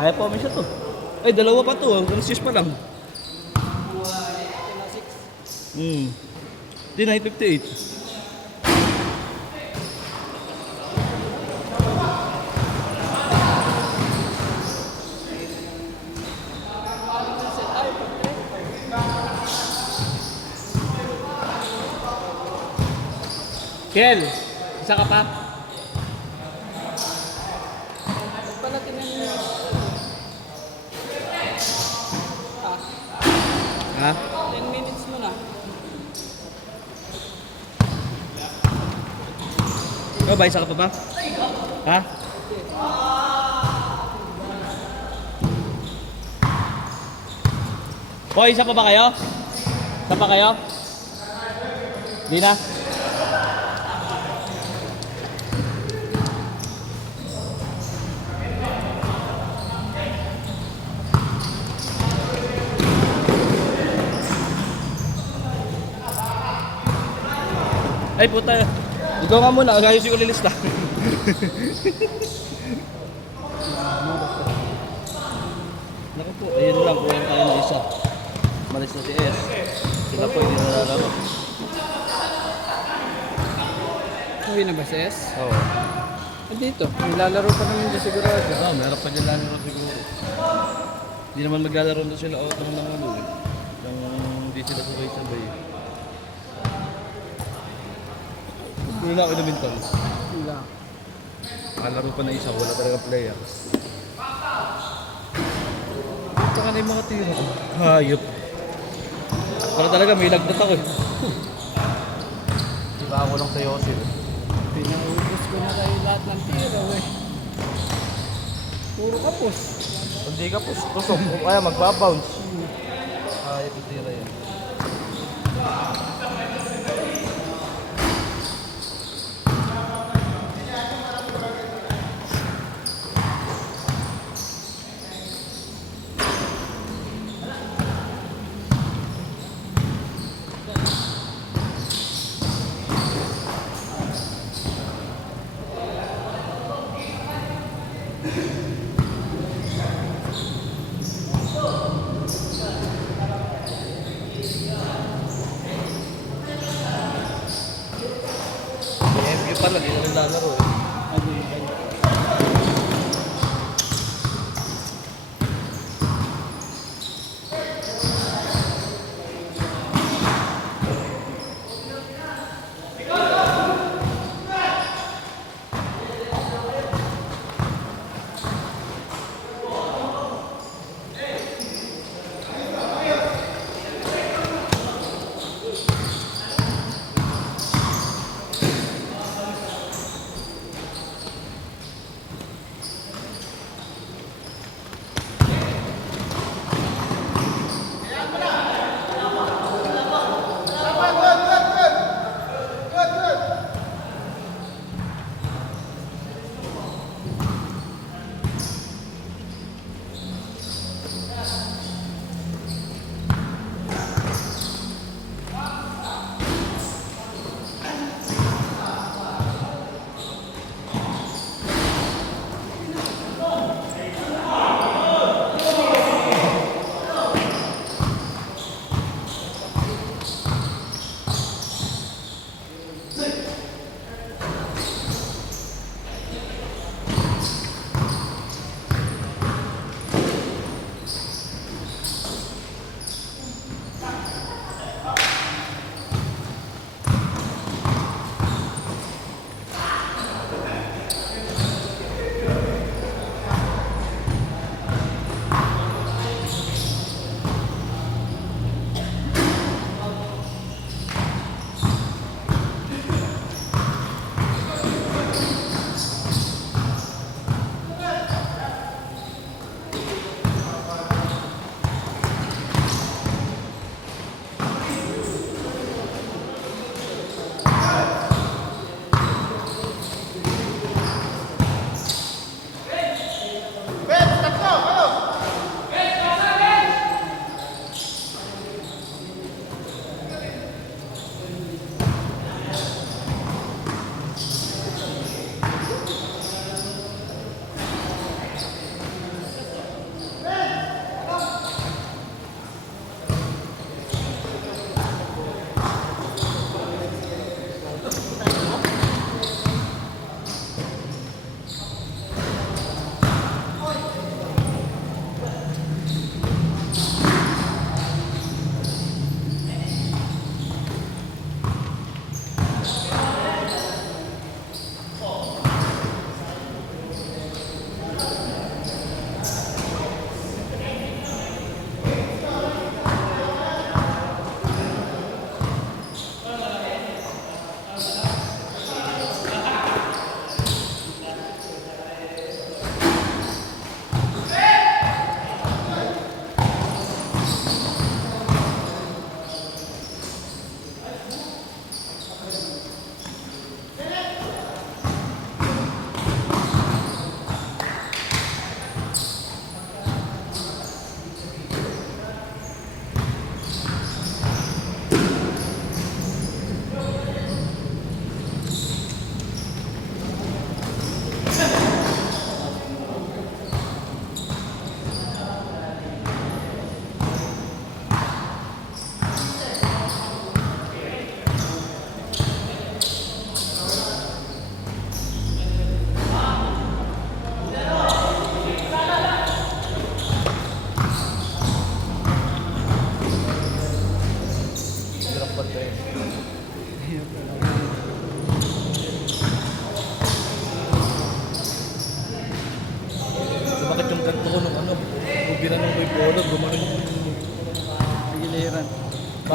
Kaya pa siya to. Ay, dalawa pa to. Alas 6 pa lang. Di 9:58. Kel, isa ka pa? Ha? 10 minutes mo na. Ikaw ba, isa ka pa ba? Ha? Hoy, isa pa ba kayo? Isa pa kayo? Di na? Ay puta, ikaw nga muna, agayos yung ulilista. Naku po, ayun lang, kulang tayo ng isa. Malis na si S. Sila po hindi nalalaro. Uwi na ba si S? Oo. Dito, nilalaro pa naman dyan sigurado. Meron pa dyan lalaro siguro. Hindi naman maglalaro na sila out ng ano eh. Nang hindi sila sabay-sabay. Wala ako namin tol. Wala. Kalaro pa na isa, wala talaga player. Ito ka na yung mga tiro ko. Hayop. Para talaga may lagdat ako eh. Diba ako lang sa Yossi eh. Pinaubos ko na kayo lahat ng tiro eh. Puro kapos. Hindi ka tusok o kaya magbabounce. Hayop yung tira yan. MU pala, di na naglalaro eh.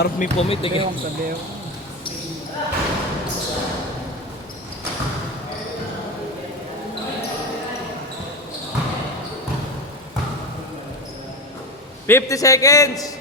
Parang may pumitig eh. Yung sabi yung... 50 seconds!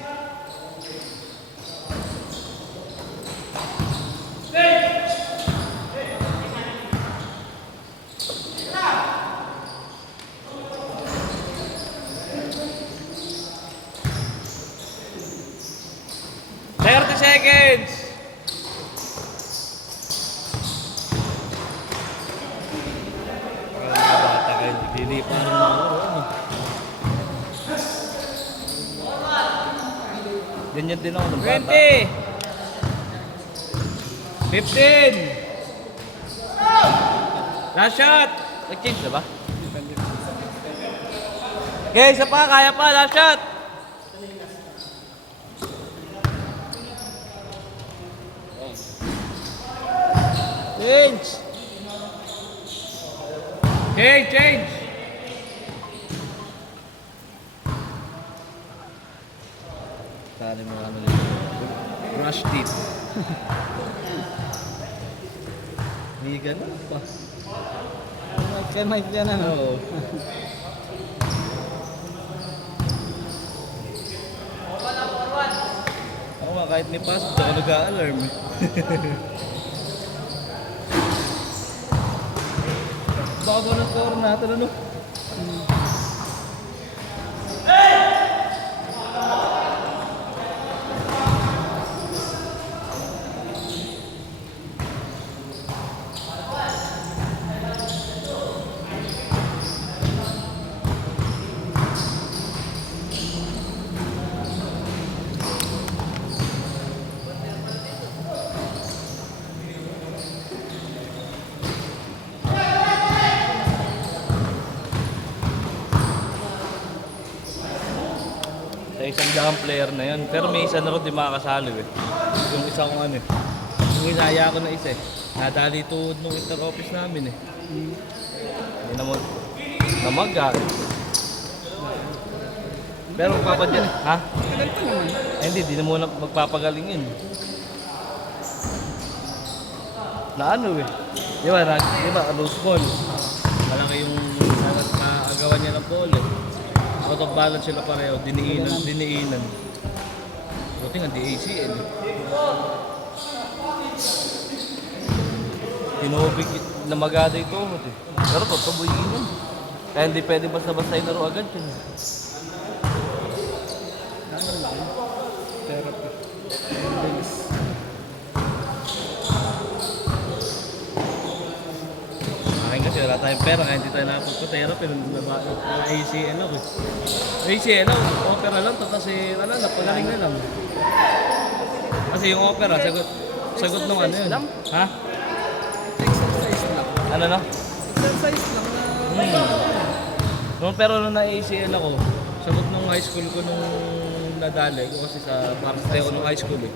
Seconds! Parang mga bata kayo, nililipan ng mga laro. Ganyan din ako ng bata. 20! 15! Last shot! Nag-change na ba? Okay, isa pa, kaya pa, last shot! Change! Okay, change! Tali mo ano dito. Brush teeth. Hindi ganun pa. Mic yan ano. Oo. Ako nga, kahit may pasok, ako nag-a-alarm eh. Bago na score natin ano? Sa isang daang player na yan. Pero may isa na rin di makakasalo eh. Yung isa kong ano eh. Yung inaya ko na isa eh. Nadali tuhod nung inter-office namin eh. Hindi naman namaga eh. Pero papadyan, ha? Ganito naman. Eh, hindi, di na muna magpapagaling yun. Na ano eh. Di ba, loose ball. Malaki yung nakagawa niya ng ball eh. Out of balance sila pareho, diniinan. Buti nga, DACL eh. Tinubig na magada ito eh. Pero tutubuyin yun. Kaya hindi pwede basta-basta yung laro agad yun. Ano lang. Therapy. Bilis. Akin kasi wala tayong pera kaya hindi tayo nakapagpa-therapy na ACL ako eh. ACL ako, opera lang to kasi wala na, pagaling na lang. Kasi yung opera, sagot nung ano yun. Ha? Exercise lang. Ano no? Exercise lang na... Pero nung na-ACL ako, sagot nung high school ko nung nadali ko kasi sa parte ko nung high school eh.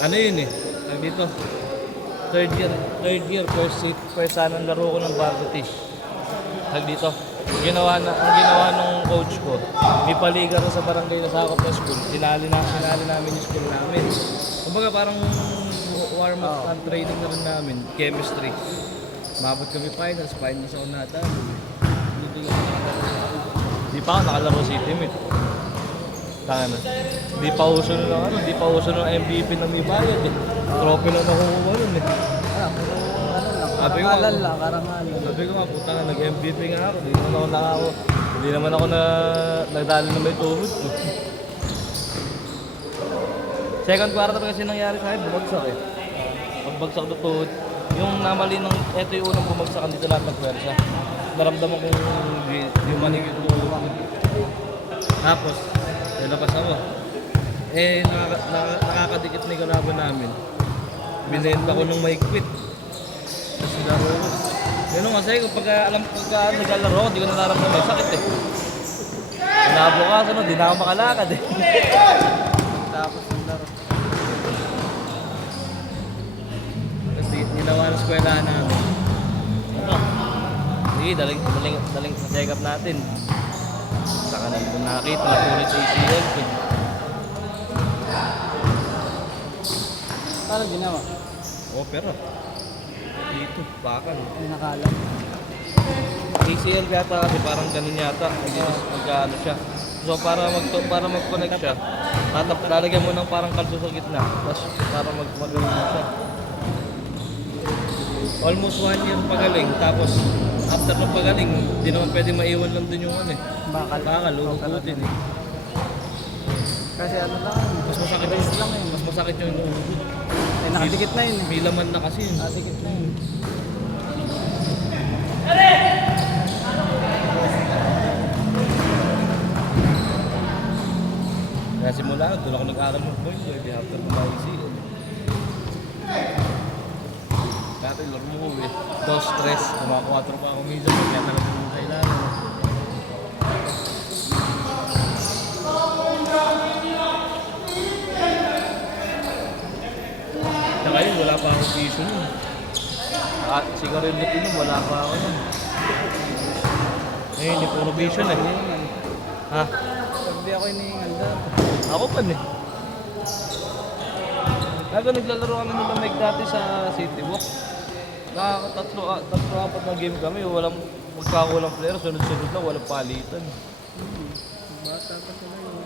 Ano yun eh? Tag dito. Third year, first sana laro ko ng varsity. Tag dito. Ang ginawa nung coach ko, may paliga rin sa barangay na sakop na school. Sinali namin yung school namin. Kumbaga parang warm up and training na rin namin, chemistry. Mabot kami finals ako natalo. Di pa ako nakalaro sa team eh. Tanga na. Di pa uso ng MVP na may bayad eh. Trophy lang nakukuha nun eh. Ano lang, karangalan lang, karangalan. Sabi ko nga, puta nga, nag-MVP nga ako. Hindi naman ako nagdali na may tuhod ko. Second quarter kasi nangyari sa akin, bumagsak eh. Pagbagsak na tuhod, yung namali ng, eto yung unang bumagsakan dito lahat ng pwersa. Naramdaman ko yung manig yung tuhod. Tapos, nilabas ako. Eh, nakakadikit na yung kalaban namin. Binenta ko nung maigpit. Tapos nilaro ko. Yun know, kasi pagka naglalaro ko, di ko nararamdaman may sakit eh. Kinabukasan, di na ako makalakad eh. Tapos yung laro. Kasi ginawa ng eskwela namin. Ano? Sige, daling sa check up natin. Saka nandun nakakita, napunit sa ACL. Paano ginawa? Opera. Dito, bakal. Hindi nakalam. ACL yata kasi parang ganun yata. Magkaano siya. So para mag-connect siya, lalagyan mo ng parang kalso sa gitna. Tapos para mag-ano siya. Almost 1 year pagaling. Tapos after ng pagaling, hindi naman pwede maiwan lang din yung ano eh. Bakal. Bakal, uugutin eh. Kasi ano lang yun. Mas masakit Brace lang yun. Mas masakit yung uugot. Eh, nakadikit na yun eh. May laman na kasi yun. Nakadikit na yun. Kaya simula, doon ako nag-aaral ng point guard after ng ACL. Dati laro mo eh. Dos, stress. Kumakuha pa ako minsan. Kaya talaga yung kailangan. Saka yun, wala pa akong vision yun. At sigarilyo yun, wala pa ako yun. Ngayon, yung puro vision eh. Ha? Pag di ako iniingal dati. Ako pa eh. Naglalaro kami nila Mike dati sa City Walk. Tatlo-apat na game kami, walang magkakulang player, sunod-sunod lang, walang palitan. Bata pa sila yun.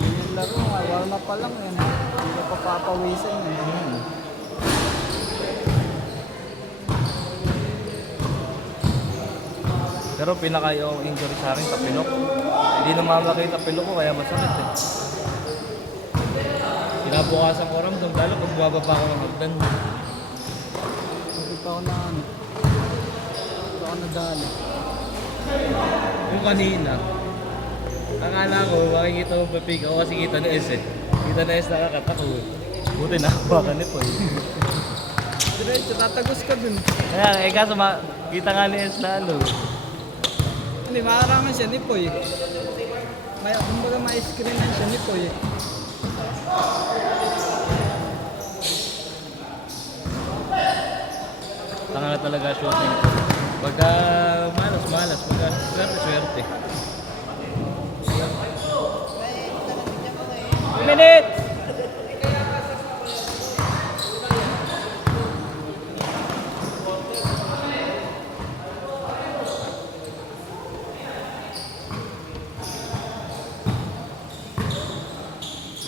Yung laro, warm up pa lang yun. Hindi ka pa papawisin eh. Pero pinakayaw ang injury sa akin, tapilok. Hindi na mamakay tapilok ko, kaya masakit eh. Kinabukasan ko ram, lalo kung bumababa ako ng hagdan. Hindi pa ako na ano. Hindi pa ako nadali. Yung kanina, akala ko makikita mo papig ako kasi kita na S eh. Kita na S nakakatako eh. Buti na hawakan nito eh. Diretso, tatagos ka dun. Kaya kaso kita nga ni S lalo. Hindi, maaraman siya ni Poy. Kumbaga ma-screen na siya ni Poy. Tanga na talaga shooting. Pagka malas. Pagka swerte. Minutes!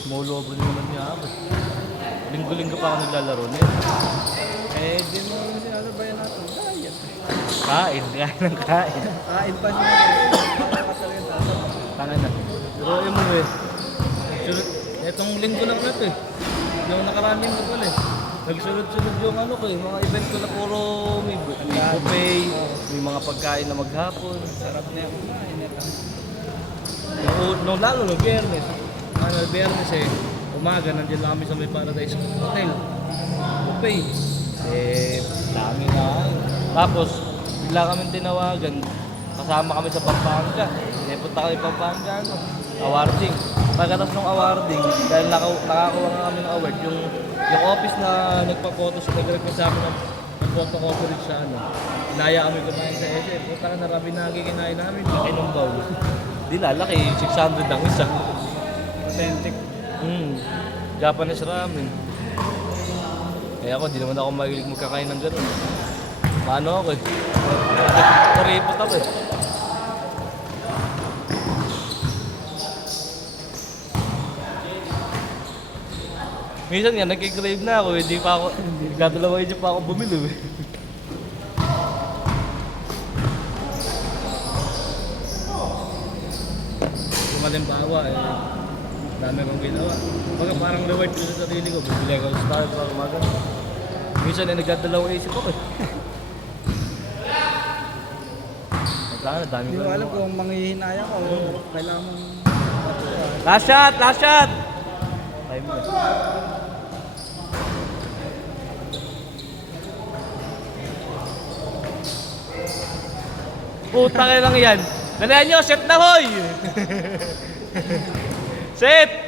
Maulobo naman niya ako. Linggo-linggo pa ako naglalaro niya. Eh, di mo sinasabayan natin. Diet. Kain ng kain. Kain pa siya. Nakakasalita. Tanga na. Pero mo eh. Sunod, etong linggo lang na ito eh. Nung nakaraan linggo pala eh. Nagsunod-sunod yung ano ko eh. Mga event ko na puro may buffet, may mga pagkain na maghapon. Sarap na yung kumain nito. Nung lalo no, Biyernes eh. Umaga, nandiyan lang kami sa may Paradise Hotel. Buffet. Dami na. Tapos, bigla kami tinawagan. Kasama kami sa Pampanga. Punta kami Pampanga, awarding. Pagkatapos ng awarding, dahil nakakuha nga kami ng award, yung office na nagpa-photos, nag-request sa amin ng photo coverage sa ano. Inaya kami kumain sa SF. Punta ka na Rabinagi, kinain namin. Laki ng bowl. Di lalaki, 600 ang isa. Authentic. Japanese ramen. Kaya ako, di naman ako mahilig magkakain ng gano'n. Paano ako eh? Kuripot ako eh. Minsan nga, nagkikrave na ako, hindi pa ako, nagkadalawa hindi pa ako bumili eh. Malimbawa eh, dami kong ginawa. Pagka parang reward ko sa sarili ko, bibili ako sa Starbucks para magano. Minsan ay nagdadalawang isip ako eh. Sana dami Hindi ko. mo alam kung manghihinaya ka o kailangan mong Last shot! Last shot! Time mo. Putang ina lang yan. Dalihan nyo, set na hoy! Set!